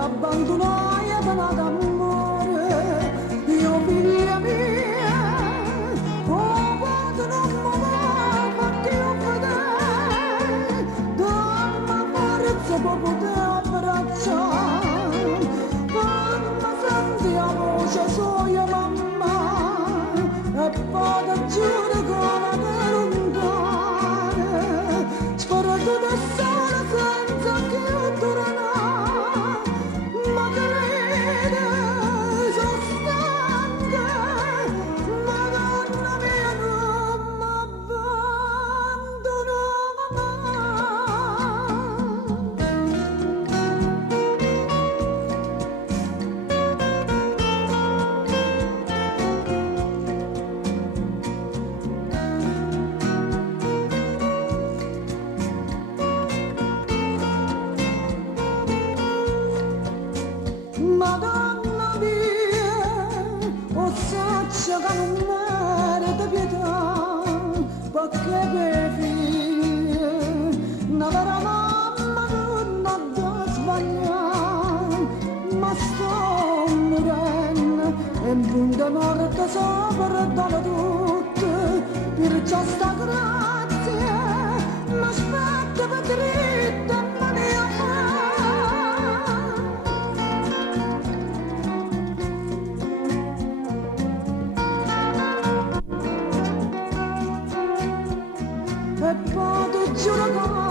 abbandonai e dalla d'amore, io figlia mia, oh quando non mi va fatti un vedere, dammi forza per poter abbracciare, quando senti la voce sua mamma, e poi ti giuro che la te lontane, spero tu da sola senza che tornare. Madonna mia, o saccia che non merita pietà, perché per figlia, una vera mamma non ha da sbagliare, ma sto morendo, e in punta morta sopra dono tutto, perciò sta grazia, mi aspetta per dritta e mani a e poi ti giuro che